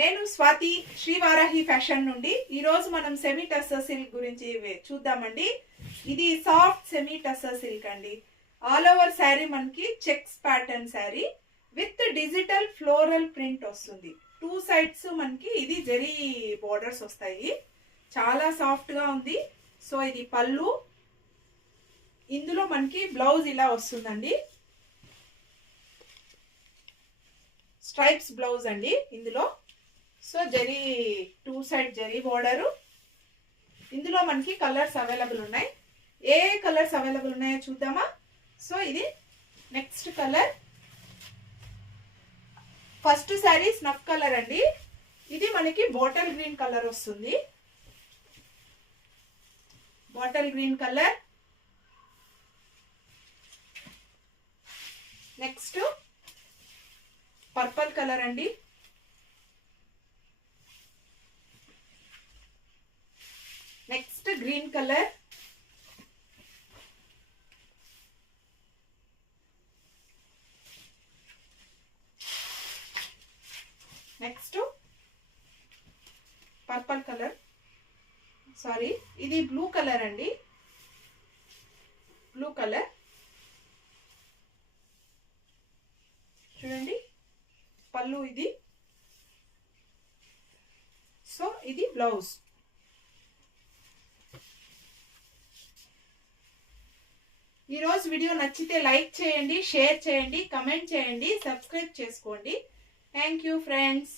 నేను స్వాతి శ్రీవారాహి ఫ్యాషన్ నుండి ఈరోజు మనం సెమీ టస్సర్ సిల్క్ గురించి చూద్దామండి. ఇది సాఫ్ట్ సెమీ టస్సర్ సిల్క్ అండి. ఆల్ ఓవర్ శారీ మనకి checks pattern sari with digital floral print వస్తుంది. టూ సైడ్స్ మనకి ఇది జరీ బోర్డర్స్ వస్తాయి. చాలా సాఫ్ట్గా ఉంది. సో ఇది పళ్ళు, ఇందులో మనకి బ్లౌజ్ ఇలా వస్తుందండి. స్ట్రైప్స్ బ్లౌజ్ అండి ఇందులో. So zari two side zari border. ఇందులో మనకి కలర్స్ అవైలబుల్ ఉన్నాయి. ఏ కలర్స్ అవైలబుల్ ఉన్నాయో చూద్దామా. సో ఇది next colour. First sari snuff colour అండి. ఇది మనకి బాటిల్ గ్రీన్ కలర్ వస్తుంది. Bottle green colour. Next purple colour అండి. Next green colour. Next purple colour, sorry ఇది బ్లూ కలర్ అండి. బ్లూ కలర్ చూడండి, పళ్ళు ఇది. సో ఇది బ్లౌజ్. ఈరోజు వీడియో నచ్చితే లైక్ చేయండి, షేర్ చేయండి, కమెంట్ చేయండి, సబ్స్క్రైబ్ చేసుకోండి. Thank you friends.